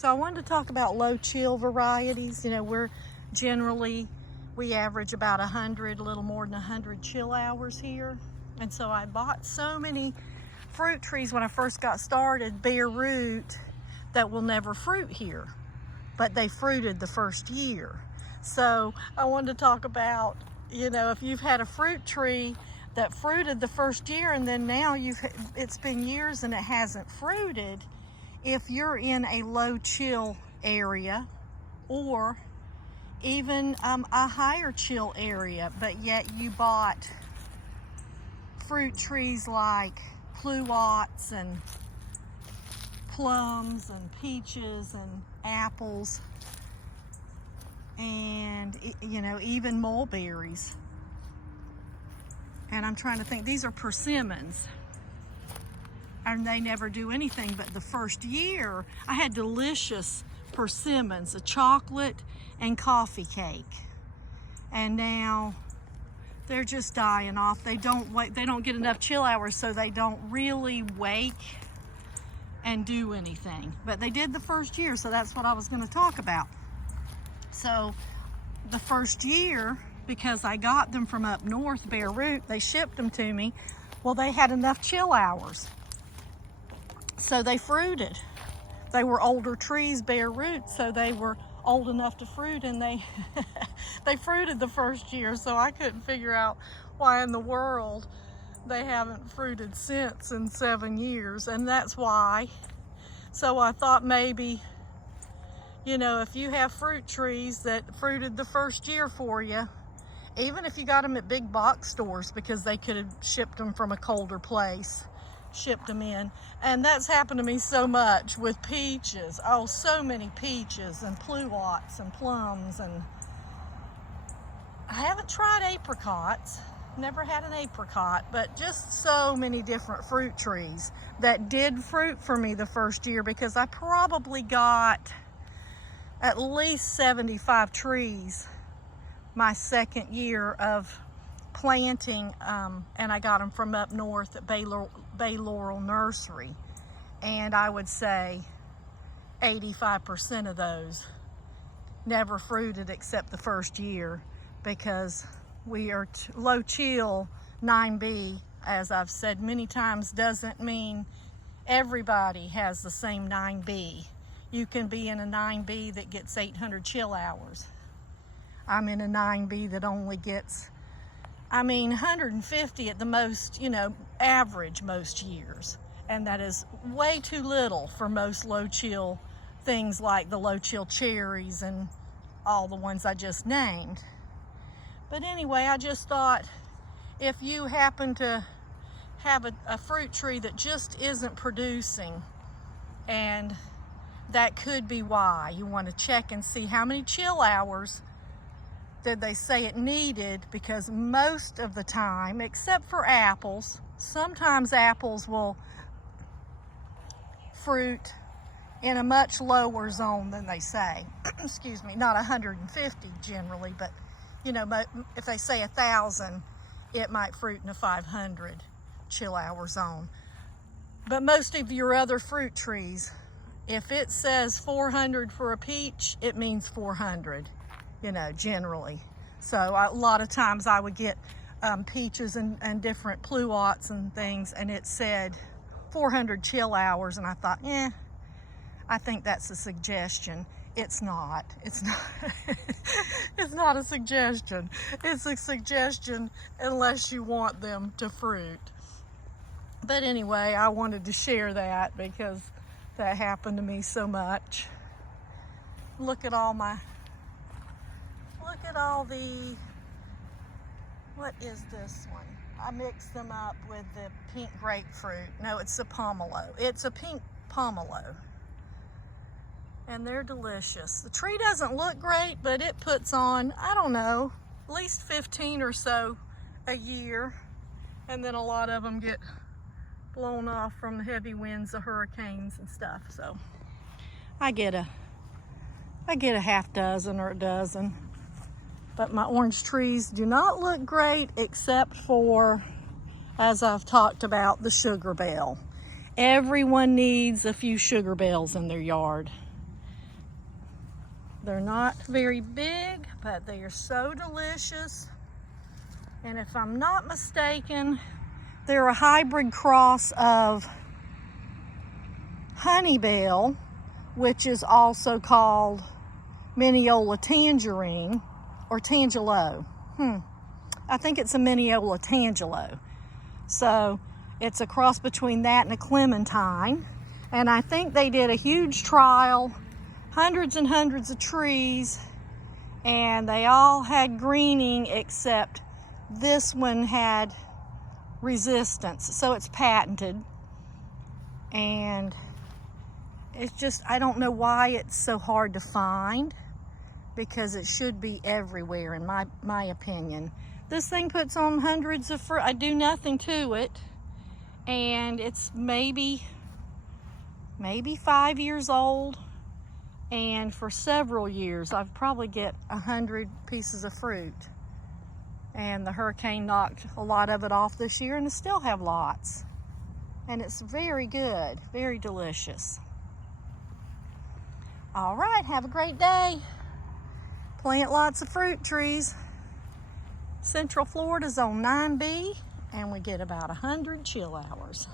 So I wanted to talk about low chill varieties. You know, we average about 100, a little more than 100 chill hours here. And so I bought so many fruit trees when I first got started, bare root, that will never fruit here, but they fruited the first year. So I wanted to talk about, you know, if you've had a fruit tree that fruited the first year and then now it's been years and it hasn't fruited, if you're in a low chill area or even a higher chill area, but yet you bought fruit trees like pluots and plums and peaches and apples and, you know, even mulberries. And I'm trying to think, these are persimmons. And they never do anything but the first year. I had delicious persimmons, a chocolate and coffee cake. And now they're just dying off. They don't get enough chill hours, so they don't really wake and do anything. But they did the first year, so that's what I was going to talk about. So the first year, because I got them from up north, bare root, they shipped them to me. Well, they had enough chill hours, so they fruited. They were older trees, bare root, so they were old enough to fruit, and they they fruited the first year. So I couldn't figure out why in the world they haven't fruited since in 7 years, and that's why. So I thought maybe, you know, if you have fruit trees that fruited the first year for you, even if you got them at big box stores, because they could have shipped them from a colder place, shipped them in. And that's happened to me so much with peaches. Oh, so many peaches and pluots and plums. And I haven't tried apricots, never had an apricot, but just so many different fruit trees that did fruit for me the first year, because I probably got at least 75 trees my second year of planting, and I got them from up north at Bay Laurel Nursery. And I would say 85% of those never fruited except the first year, because we are low chill 9B, as I've said many times, doesn't mean everybody has the same 9B. You can be in a 9B that gets 800 chill hours. I'm in a 9B that only gets, 150 at the most, you know, average most years. And that is way too little for most low chill things like the low chill cherries and all the ones I just named. But anyway, I just thought, if you happen to have a fruit tree that just isn't producing, and that could be why, you want to check and see how many chill hours did they say it needed, because most of the time, except for apples, sometimes apples will fruit in a much lower zone than they say. Excuse me, not 150 generally, but you know, if they say 1,000, it might fruit in a 500 chill hour zone. But most of your other fruit trees, if it says 400 for a peach, it means 400. You know, generally. So a lot of times I would get peaches and different pluots and things, and it said 400 chill hours, and I thought, I think that's a suggestion. It's not. It's not. It's not a suggestion. It's a suggestion unless you want them to fruit. But anyway, I wanted to share that because that happened to me so much. Look at all the, what is this one? I mixed them up with the pink grapefruit. No, it's a pomelo. It's a pink pomelo. And they're delicious. The tree doesn't look great, but it puts on, I don't know, at least 15 or so a year. And then a lot of them get blown off from the heavy winds, the hurricanes and stuff. So I get a half dozen or a dozen. But my orange trees do not look great, except for, as I've talked about, the sugar bell. Everyone needs a few sugar bells in their yard. They're not very big, but they are so delicious. And if I'm not mistaken, they're a hybrid cross of Honeybell, which is also called Mineola Tangerine, or Tangelo. I think it's a Mineola Tangelo. So it's a cross between that and a Clementine. And I think they did a huge trial, hundreds and hundreds of trees, and they all had greening except this one had resistance. So it's patented. And it's just, I don't know why it's so hard to find, because it should be everywhere in my opinion. This thing puts on hundreds of fruit. I do nothing to it, and it's maybe 5 years old, and for several years I've probably get 100 pieces of fruit. And the hurricane knocked a lot of it off this year, and I still have lots. And it's very good, very delicious. All right, have a great day. Plant lots of fruit trees. Central Florida's on 9B, and we get about 100 chill hours.